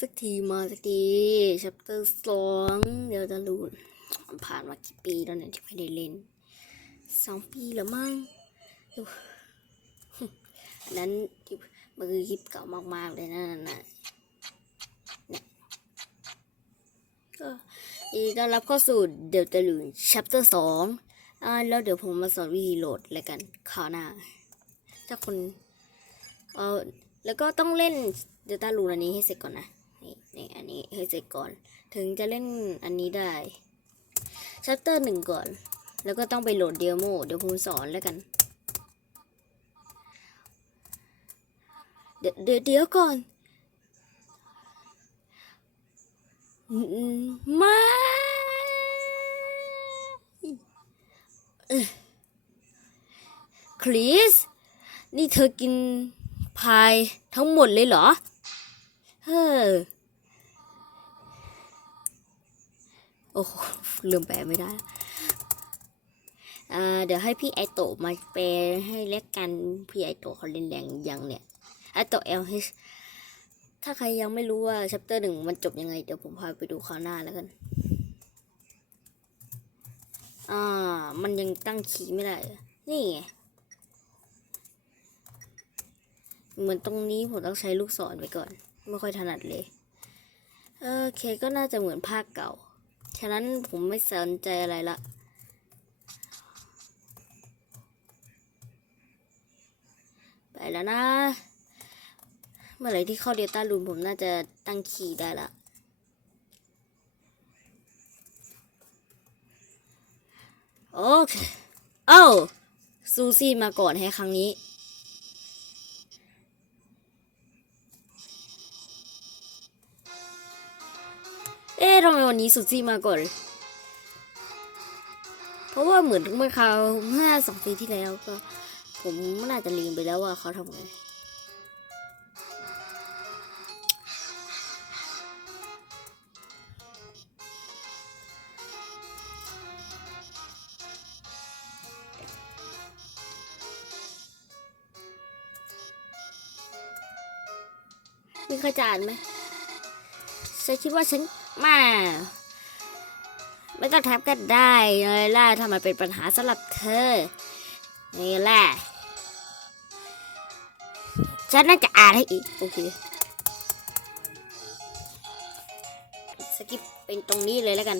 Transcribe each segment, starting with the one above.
สักทีมาสักที chapter สองเดี๋ยวจะรู้ผ่านมากี่ปีแล้วเนี่ยที่ไม่ได้เล่นสองปีแล้วมั้งอันนั้นที่มันคือคลิปเก่ามากๆเลยนะนั่นะก็ยินดีต้อนรับเข้าสู่เดี๋ยวจะรู้ chapter สองอ่าแล้วเดี๋ยวผมมาสอนวิธีโหลดอะไรกันคราวหน้าถ้าคนเออแล้วก็ต้องเล่นเดลตารูนอันนี้ให้เสร็จก่อนนะ ให้เสร็จก่อน ถึงจะเล่นอันนี้ได้ชัปเตอร์หนึ่งก่อน แล้วก็ต้องไปโหลดเดโมเดี๋ยวผมสอนแล้วกัน เดี๋ยวเดี๋ยวก่อนมไม่คริส นี่เธอกินพายทั้งหมดเลยเหรอ เฮ้อ โอ้โหลืมแปลไม่ได้เดี๋ยวให้พี่ไอโตะมาแปลให้เล็กกันพี่ไอโตะเขาเล่นแรงยังเนี่ยไอโตะเอลฮถ้าใครยังไม่รู้ว่าชัปเตอร์หนึ่งมันจบยังไง เดี๋ยวผมพาไปดูคราวหน้าแล้วกันอ่ามันยังตั้งคีย์ไม่ได้ นี่ไงเหมือนตรงนี้ผมต้องใช้ลูกศรไปก่อน ไม่ค่อยถนัดเลย โอเคก็น่าจะเหมือนภาคเก่า ฉะนั้นผมไม่สนใจอะไรละไปแล้วนะ เมื่อไหร่ที่เข้าเดลต้ารูมผมน่าจะตั้งคีย์ได้ละโอเค เอ้าซูซี่มาก่อนให้ครั้งนี้ ทำไมวันนี้ซูซี่มาก่อน เพราะว่าเหมือนเมื่อคราวเมื่อสองปีที่แล้วก็ ผมน่าจะลืมไปแล้วว่าเขาทำไงมีใครจะอ่านไหมฉันคิดว่าฉัน มา ไม่ต้องแทบก็ได้เลยล่ะถ้ามันเป็นปัญหาสำหรับเธอ นี่แหละ ฉันน่าจะอ่านให้อีก โอเค สกิปเป็นตรงนี้เลยแล้วกัน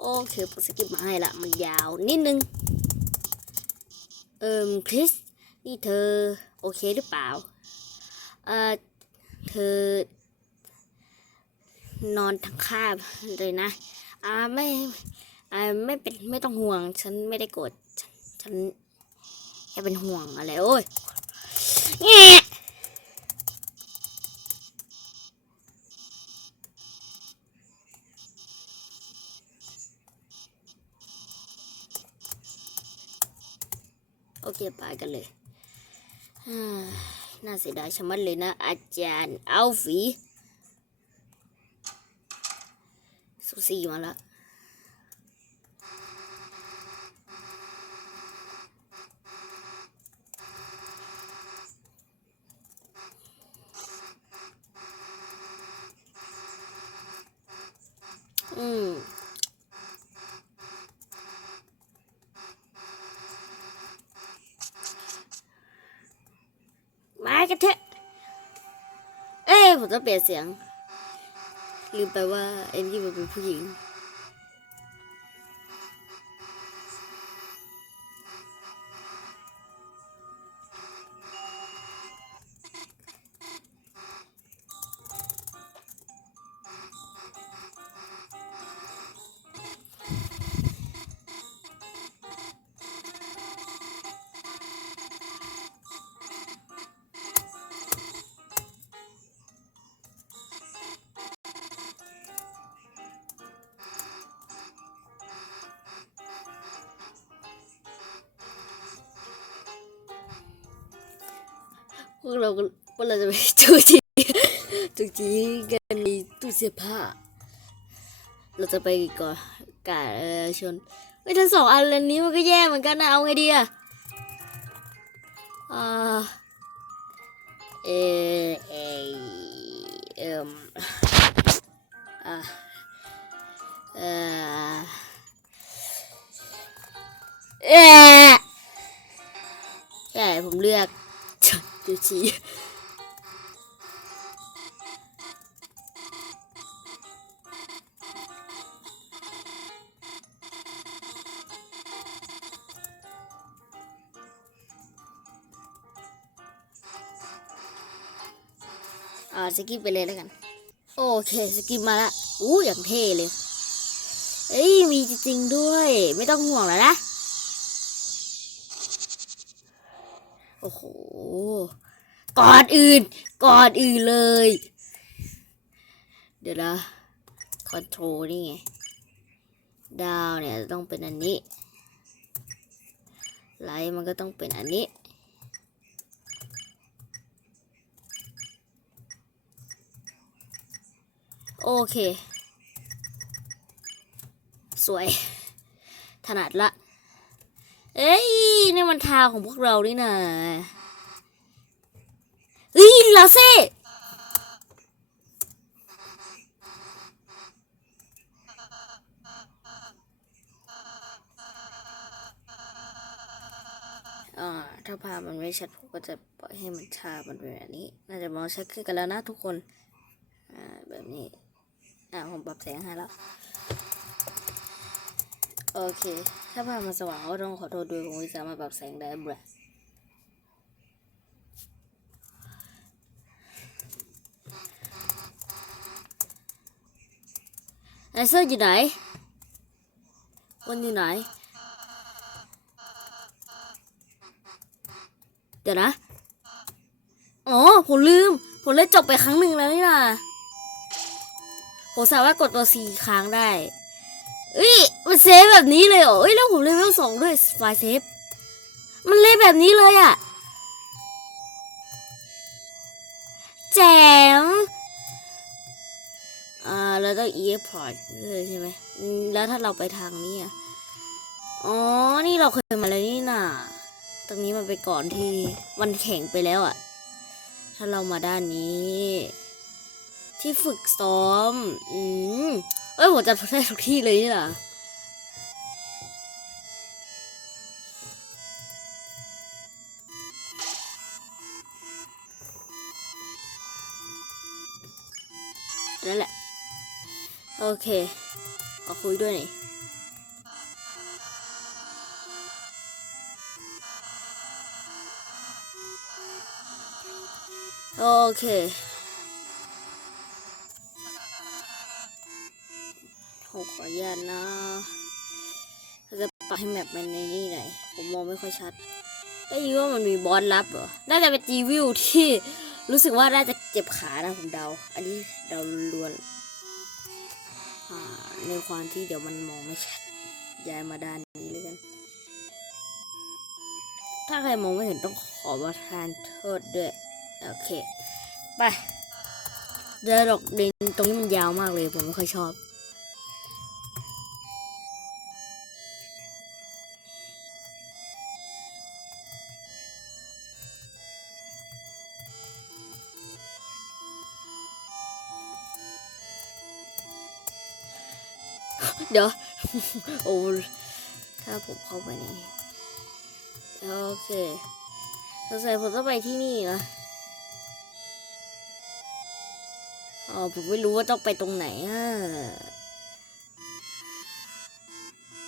โอเคผมสกิปมาให้ละ มันยาวนิดนึง เอิมคริส นี่เธอ โอเคหรือเปล่า เอ่อ เธอ นอนทั้งคาบเลยนะ อ่าไม่อ่าไม่เป็นไม่ต้องห่วง ฉันไม่ได้โกรธฉันฉันแค่เป็นห่วงอะไร โอ้ยแง่โอเคไปกันเลย น่าเสียดายชะมัดเลยนะ อาจารย์เอัลฟี สี่มาละอืมมากันเถอะ เอ้ยผมต้องเปลี่ยนเสียง ลืมไปว่าเอ็นกี้มันเป็นผู้หญิง วกเราพวกเราจะไปจูจีจูจีกันในตู้เสื้อผ้า เราจะไปก่อนกาเออชนไม่ทั้งสองอันเลยนี้มันก็แย่เหมือนกันนะเอาไงดีอะเออเออ่มอะเออเอ๊ะใช่ผมเลือก จูชีอ่าสกิปไปเลยแล้วกัน โอเคสกิปมาละอู้อย่างเท่เลย เอ้ยมีจริงๆด้วย ไม่ต้องห่วงแล้วนะ โอ้โห ก่อนอื่น ก่อนอื่นเลย เดี๋ยวนะ คอนโทรลนี่ไง ดาวเนี่ยต้องเป็นอันนี้ ไลท์มันก็ต้องเป็นอันนี้โอเค สวย ถนัดละ เอ้ยนี่มันทางของพวกเรานี่นะเฮ้ยลาเซ่อ่าถ้าภาพมันไม่ชัดผมก็จะปล่อยให้มันชามันเป็นแบบนี้ น่าจะมองชัดขึ้นกันแล้วนะทุกคน อ่าแบบนี้ อ่าผมปรับแสงให้แล้ว โอเค ถ้าภาพมันสว่างก็ต้องขอโทษด้วยผมไม่สามารถปรับแสงได้บรไอเซอร์อยู่ไหนวันอยู่ไหน เดี๋ยวนะ อ๋อ ผมลืม ผมเล่นจบไปครั้งหนึ่งแล้วนี่นะผมสามารถกดตัว C ค้างได้ เอ้ยมันเซฟแบบนี้เลยเหรอเอ้ยแล้วผมเลเวลสองด้วยไฟเซฟ มันเล่นแบบนี้เลยอะแจมอ่าเราต้อง e x p o r t เลยใช่ไหม แล้วถ้าเราไปทางนี้อะ อ๋อ นี่เราเคยมาแล้วนี่น่ะ ตรงนี้มันไปก่อนที่มันแข็งไปแล้วอะ ถ้าเรามาด้านนี้ ที่ฝึกซ้อม อืม เอ้ยผมจำได้ทุกที่เลยนี่นะนั่นแหละ โอเคขอคุยด้วยหน่อยโอเค ผมขออนุญาตนะเราจะปรับให้แมปมันในนี่หน่อยผมมองไม่ค่อยชัด ได้ยินว่ามันมีบอสลับเหรอ น่าจะเป็นจีวิวที่รู้สึกว่าน่าจะเจ็บขานะผมเดา อันนี้เดาล้วนในความที่เดี๋ยวมันมองไม่ชัด ย้ายมาด้านนี้เลยกัน ถ้าใครมองไม่เห็นต้องขอประทานโทษด้วย โอเค ไปเดยวดอกเดนตรงนี้มันยาวมากเลยผมไม่ค่อยชอบ ดี๋ยวโอ้ถ้าผมเข้าไปนี่โอเคสงสัยผมต้องไปที่นี่นะอ๋อผมไม่รู้ว่าต้องไปตรงไหนอะ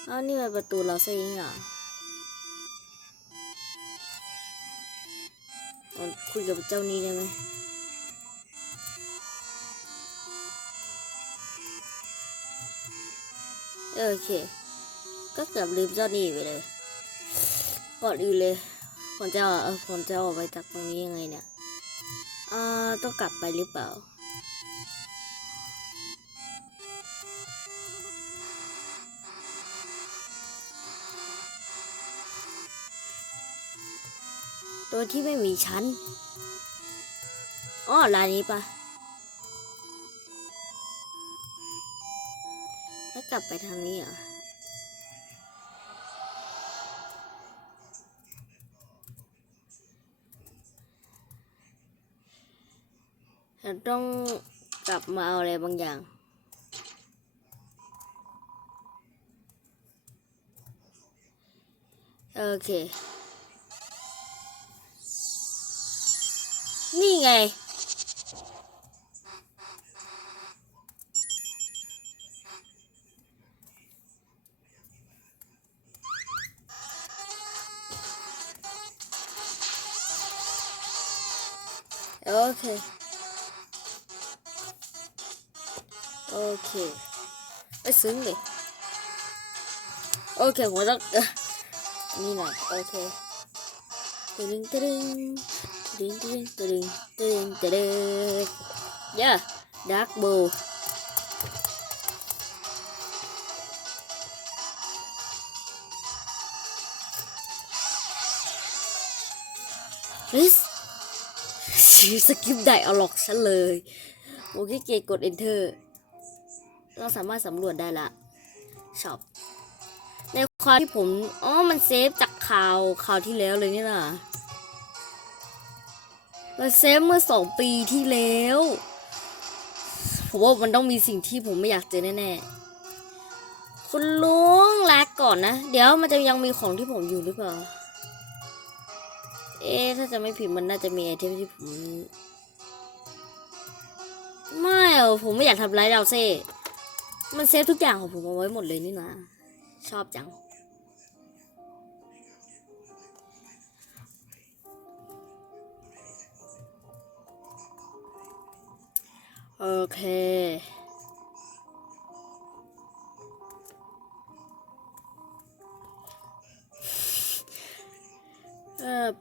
อ้าวนี่มันประตูเราซะเองอะเอคุยกับเจ้านี้ได้ไหม โอเค ก็เกือบลืมเจ้านี่ไปเลยก่อนอื่นเลยผมจะเออผมจะออกไปจากตรงนี้ยังไงเนี่ยเอ่าต้องกลับไปหรือเปล่าโดยที่ไม่มีชั้น อ๋อร้านนี้ปะ กลับไปทางนี้เหรอต้องกลับมาเอาอะไรบางอย่าง โอเค นี่ไง Okay. Okay. Ê, sướng kìa. Ok, hóa ra... Như này, ok. Từ đinh, từ đinh. Từ đinh, từ đinh, từ đinh. Yeah, Dark Bow. This สกิปได้อาหลอกฉันเลยโอเคเกดกด enter เราสามารถสำรวจได้ละช็อปในความที่ผม อ๋อ มันเซฟจากข่าวข่าวที่แล้วเลยนี่นะมันเซฟเมื่อสองปีที่แล้ว ผมว่ามันต้องมีสิ่งที่ผมไม่อยากเจอแน่ๆ คุณลุงลาก่อนนะ เดี๋ยวมันจะยังมีของที่ผมอยู่หรือเปล่า เอ๊ถ้าจะไม่ผิดมันน่าจะมีไอเทมที่ผม ไม่เอาผมไม่อยากทำร้ายเราเซ่มันเซฟทุกอย่างของผมเอาไว้หมดเลยนี่นะชอบจัง โอเค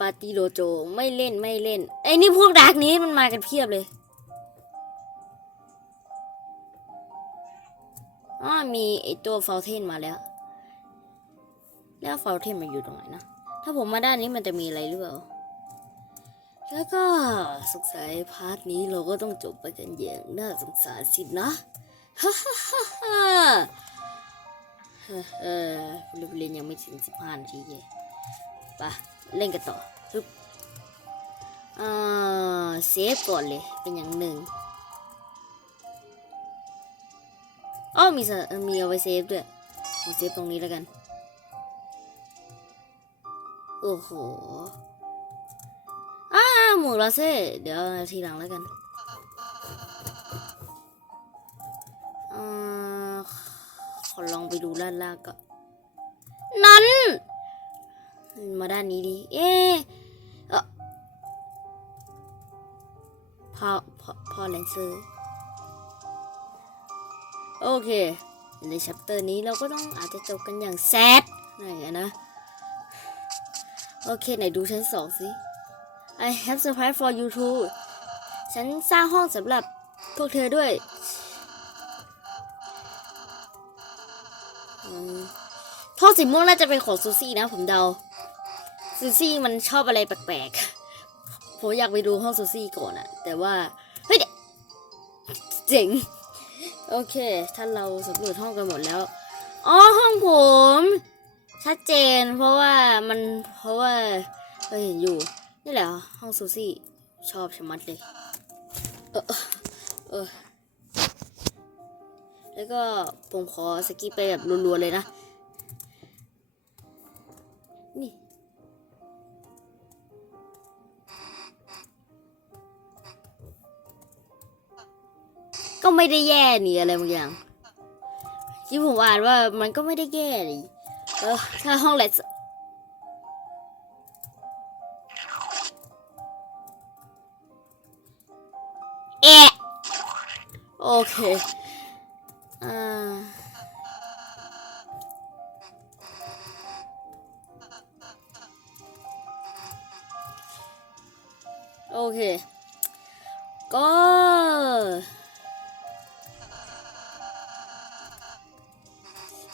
าร์ตี้โดโจไม่เล่นไม่เล่นไอ้นี่พวกดาร์กนี้มันมากันเพียบเลยอ๋อมีไอตัวฟาวเทนมาแล้ว แล้วฟาวเทนมันอยู่ตรงไหนนะ ถ้าผมมาด้านนี้มันจะมีอะไรหรือเปล่า แล้วก็สงสัยพาร์ทนี้เราก็ต้องจบไปกันอย่างน่าสงสารสินะฮ่าฮ่าฮ่าฮ่าเออเรียนยังไม่ถึงสิบห้านาทีเลยไปเล่นกันต่อ ปึ๊บอ่าเซฟก่อนเลย เป็นอย่างหนึ่งอ๋อมีเอ่อมีเอาไว้เซฟด้วยผมเซฟตรงนี้แล้วกัน โอ้โหอ้าหมูลาเซ่เดี๋ยวทีหลังแล้วกันอ่าขอลองไปดูด้านล่างก็นั้น มาด้านนี้ดิ เอ๊ะ พอพอพอเลนเซอร์โอเค ในชัปเตอร์นี้เราก็ต้องอาจจะจบกันอย่างแซดอะไรอยนะ โอเค ไหนดูชั้นสองสิ I have surprise for you too ฉันสร้างห้องสำหรับพวกเธอด้วยท่อสีม่วงน่าจะเป็นของซูซี่นะผมเดาซูซี่มันชอบอะไรแปลกๆ ผมอยากไปดูห้องซูซี่ก่อนอะแต่ว่า เฮ้ยเดเจ๋ง โอเคถ้าเราสำรวจห้องกันหมดแล้ว อ๋อ ห้องผม ชัดเจน เพราะว่ามันเพราะว่าเราเห็นอยู่ นี่แหละห้องซูซี่ ชอบชะมัดเลยเออเออแล้วก็ผมขอสกิปไปแบบรัวๆเลยนะ ก็ไม่ได้แย่นี่อะไรบางอย่าง ที่ผมอ่านว่ามันก็ไม่ได้แย่นี่เออถ้าห้องแลสเอะโอเค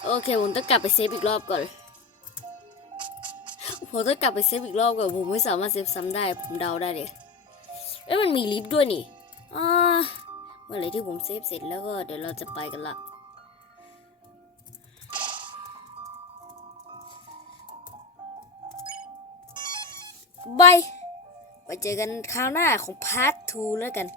โอเคผมต้องกลับไปเซฟอีกรอบก่อนผมต้องกลับไปเซฟอีกรอบก่อนผมไม่สามารถเซฟซ้ำได้ผมเดาได้เลยเอ้ยมันมีลิฟต์ด้วยนี่อ่าเมื่อไรที่ผมเซฟเสร็จแล้วก็เดี๋ยวเราจะไปกันละบายไปเจอกันคราวหน้าของพาร์ท 2 แล้วกัน